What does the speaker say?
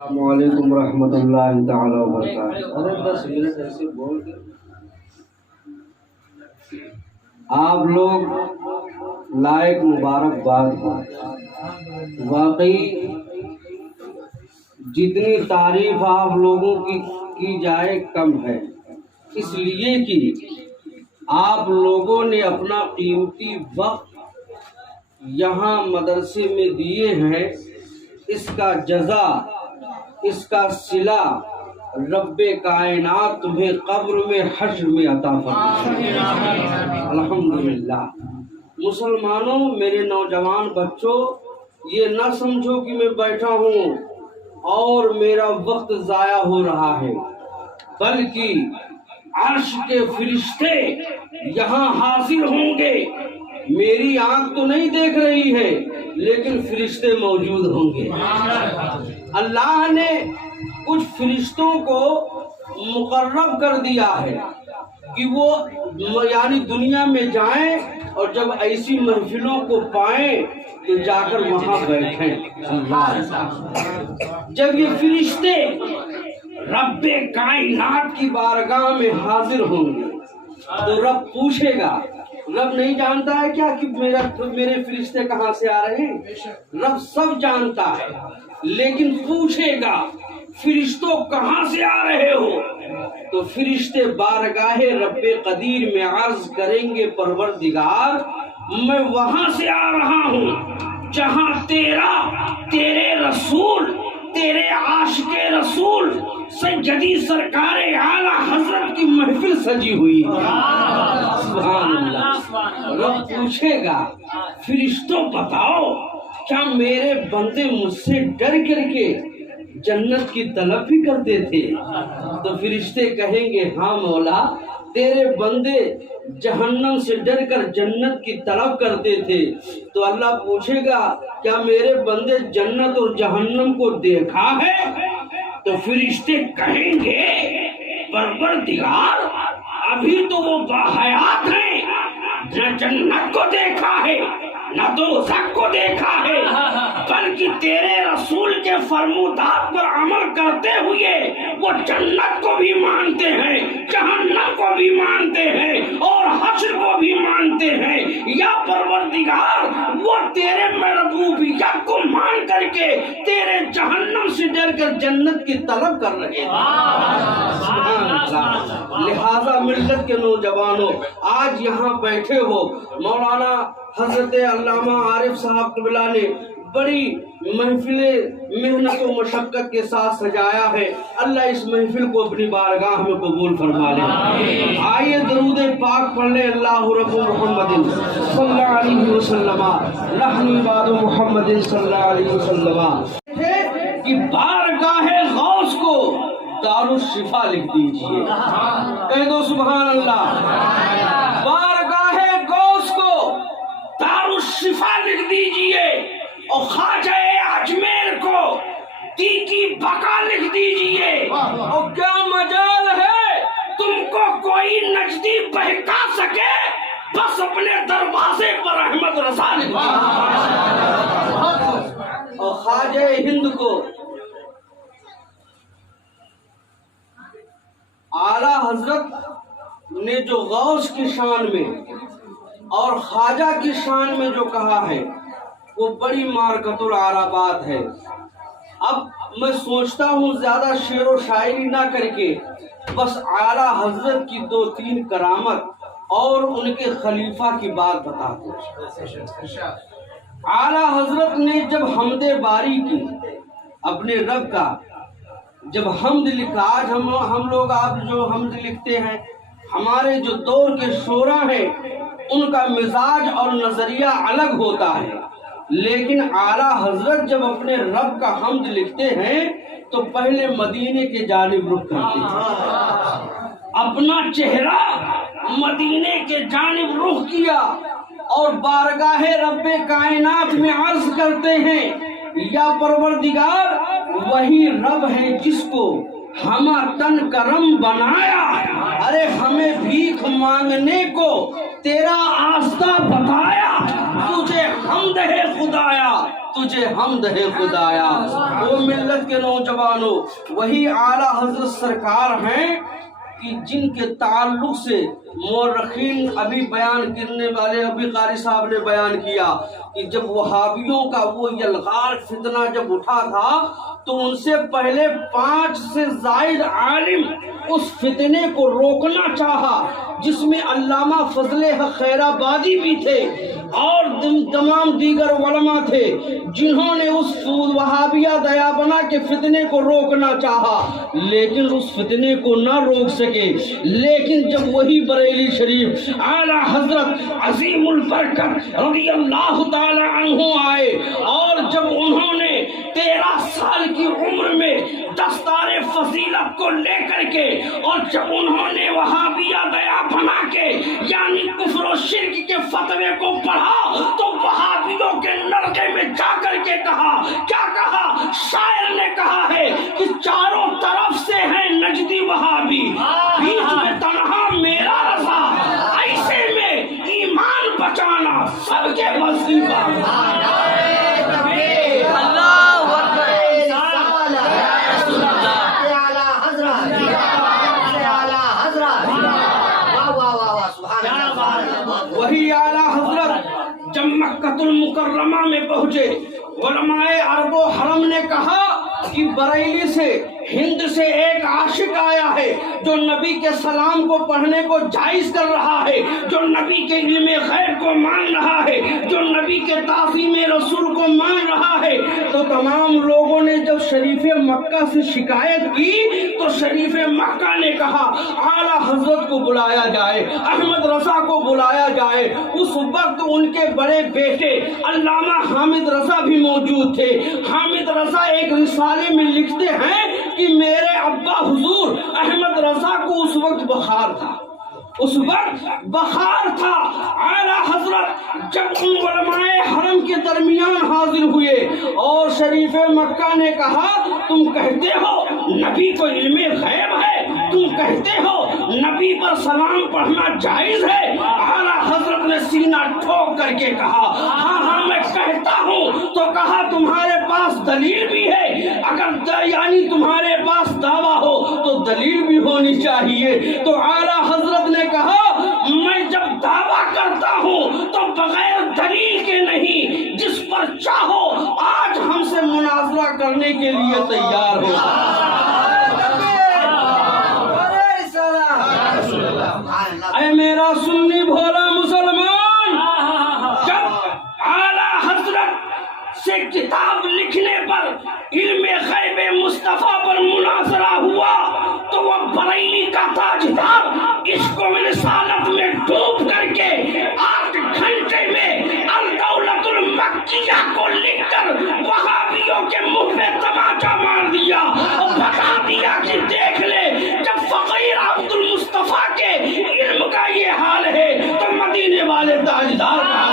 السلام علیکم ورحمۃ اللہ تعالی وبرکاتہ۔ ارے 10 منٹ ایسے بول کے آپ لوگ لائق مبارکباد ہو۔ واقعی جتنی تعریف آپ لوگوں کی جائے کم ہے، اس لیے کہ آپ لوگوں نے اپنا قیمتی وقت یہاں مدرسے میں دیے ہیں۔ اس کا جزا، اس کا صلہ رب کائنات تمہیں قبر میں حشر میں عطا فرمائے۔ الحمدللہ۔ مسلمانوں، میرے نوجوان بچوں، یہ نہ سمجھو کہ میں بیٹھا ہوں اور میرا وقت ضائع ہو رہا ہے، بلکہ عرش کے فرشتے یہاں حاضر ہوں گے۔ میری آنکھ تو نہیں دیکھ رہی ہے، لیکن فرشتے موجود ہوں گے۔ اللہ نے کچھ فرشتوں کو مقرب کر دیا ہے کہ وہ یعنی دنیا میں جائیں اور جب ایسی محفلوں کو پائیں تو جا کر وہاں بیٹھیں۔ جب یہ فرشتے رب کائنات کی بارگاہ میں حاضر ہوں گے تو رب پوچھے گا، رب نہیں جانتا ہے کیا کہ میرے فرشتے کہاں سے آ رہے ہیں؟ رب سب جانتا ہے، لیکن پوچھے گا فرشتوں کہاں سے آ رہے ہو؟ تو فرشتے بارگاہ رب قدیر میں عرض کریں گے، پروردگار میں وہاں سے آ رہا ہوں جہاں تیرے رسول، تیرے عاشق رسول سیدی سرکار اعلی حضرت کی محفل سجی ہوئی ہے۔ سبحان اللہ۔ رب پوچھے گا، فرشتوں بتاؤ کیا میرے بندے مجھ سے ڈر کر کے جنت کی طلب بھی کرتے تھے؟ تو فرشتے کہیں گے، ہاں مولا، تیرے بندے جہنم سے ڈر کر جنت کی طلب کرتے تھے۔ تو اللہ پوچھے گا، کیا میرے بندے جنت اور جہنم کو دیکھا ہے؟ تو فرشتے کہیں گے، پروردگار ابھی تو وہ باحیات ہیں، نہ جنت کو دیکھا ہے نہ دوزخ کو دیکھا ہے، بلکہ تیرے رسول کے فرمودات پر عمل کرتے ہوئے وہ جنت کو بھی مانتے ہیں، جہنم کو بھی مانتے ہیں اور حشر کو بھی مانتے ہیں۔ یا پروردگار وہ تیرے محبوبیت کو مان کر کے تیرے جہنم سے ڈر کر جنت کی طلب کر رہے ہیں۔ لہذا ملت کے نوجوانوں، آج یہاں بیٹھے ہو، مولانا حضرت علامہ عارف صاحب قبلہ نے بڑی محفلیں محنت و مشقت کے ساتھ سجایا ہے۔ اللہ اس محفل کو اپنی بارگاہ میں قبول فرما لے۔ آئیے درود پاک پڑھ لیں، اللہ رب محمد صلی اللہ علیہ وسلم، نحن عباد محمد صلی اللہ علیہ وسلم، کہ بارگاہ غوث کو دارالشفا لکھ دیجئے۔ کہہ دو سبحان اللہ۔ بارگاہ غوث کو دارالشفا لکھ دیجئے اور خواجہ اجمیر کو دی کی بقا لکھ دیجئے۔ اور کیا مجال ہے تم کو کوئی نجدی بہکا سکے، بس اپنے دروازے پر احمد رضا لکھ دیجئے۔ اور خواجہ ہند کو اعلیٰ حضرت نے جو غوث کی شان میں اور خواجہ کی شان میں جو کہا ہے وہ بڑی مارکت العربات ہے۔ اب میں سوچتا ہوں زیادہ شعر و شاعری نہ کر کے بس اعلیٰ حضرت کی 2-3 کرامت اور ان کے خلیفہ کی بات بتا دوں۔ اعلیٰ حضرت نے جب حمد باری کی، اپنے رب کا جب حمد لکھا، آج ہم لوگ آپ جو حمد لکھتے ہیں، ہمارے جو دور کے شعراء ہیں ان کا مزاج اور نظریہ الگ ہوتا ہے، لیکن اعلیٰ حضرت جب اپنے رب کا حمد لکھتے ہیں تو پہلے مدینے کے جانب رخ کرتے ہیں، اپنا چہرہ مدینے کے جانب رخ کیا اور بارگاہ رب کائنات میں عرض کرتے ہیں، یا پروردگار وہی رب ہے جس کو ہما تن کرم بنایا، ارے ہمیں بھیک مانگنے کو تیرا آستہ بتایا، تجھے حمد ہے خدایا۔ تجھے حمد ہے خدایا۔ وہ ملت کے نوجوانوں، وہی اعلیٰ حضرت سرکار ہیں کہ جن کے تعلق سے مورخین ابھی بیان کرنے والے ابھی قاری صاحب نے بیان کیا کہ جب وہابیوں کا وہ یلغار فتنہ جب اٹھا تھا تو ان سے پہلے 5 سے زائد عالم اس فتنے کو روکنا چاہا، جس میں علامہ فضل حق خیر آبادی بھی تھے اور تمام دیگر علماء تھے، جنہوں نے اس وہابیہ دیابنا کے فتنے کو روکنا چاہا، لیکن اس فتنے کو نہ روک سکے۔ لیکن جب وہی بریلی شریف اعلیٰ حضرت عظیم البرکت رضی اللہ تعالی عنہ آئے اور جب انہوں نے 13 سال کی عمر میں دستار فضیلت کو لے کر کے اور جب انہوں نے وہابیہ دیابنا کے یعنی کفر و شرک کے فتوے کو پڑھا تو وہابیوں کے نرقے میں جا کر کے کہا، کیا کہا؟ شاعر نے کہا ہے کہ چاروں طرف سے ہیں نجدی وہابی، بیچ میں تنہا میرا رضا، ایسے میں ایمان بچانا سب کے وظیفہ۔ وہی اعلیٰ حضرت جب مکہ المکرمہ میں پہنچے، علماء عرب و حرم نے کہا کہ بریلی سے ہند سے ایک عاشق آیا ہے جو نبی کے سلام کو پڑھنے کو جائز کر رہا ہے، جو نبی کے علم غیب کو مان رہا ہے، جو نبی کے تعظیم رسول کو مان رہا ہے۔ تو تمام لوگوں نے جب شریف مکہ سے شکایت کی تو شریف مکہ نے کہا اعلیٰ حضرت کو بلایا جائے، احمد رضا کو بلایا جائے۔ اس وقت ان کے بڑے بیٹے علامہ حامد رضا بھی موجود تھے۔ حامد رضا ایک رسالے میں لکھتے ہیں کہ میرے ابا حضور احمد رضا کو اس وقت بخار تھا، اس وقت بخار تھا۔ اعلیٰ حضرت جب ان علماء حرم کے درمیان حاضر ہوئے اور شریف مکہ نے کہا تم کہتے ہو نبی کو علم غیب ہے، تم کہتے ہو نبی پر سلام پڑھنا جائز ہے۔ اعلیٰ حضرت نے سینہ ٹھوک کر کے کہا ہاں ہاں میں کہتا ہوں۔ تو کہا تمہارے پاس دلیل بھی ہے؟ اگر یعنی تمہارے پاس دعویٰ ہو تو دلیل بھی ہونی چاہیے۔ تو اعلیٰ حضرت نے کہا میں جب دعویٰ کرتا ہوں تو بغیر دلیل کے نہیں، جس پر چاہو آج ہم سے مناظرہ کرنے کے لیے تیار ہو۔ اے میرا سنی بھولا مسلمان، جب اعلیٰ حضرت سے کتاب لکھنے پر علم غیب مصطفیٰ پر مناظرہ ہوا تو وہ بریلی کا تاجدار عشق و رسالت میں ڈوب کر کے 8 گھنٹے میں الدولت المکیہ کو لکھ کر وہابیوں کے منہ میں تماچا مار دیا اور بتا دیا کہ دیکھ لے جب فقیر عبد المصطفیٰ کے علم کا یہ حال ہے تو مدینے والے تاجدار کا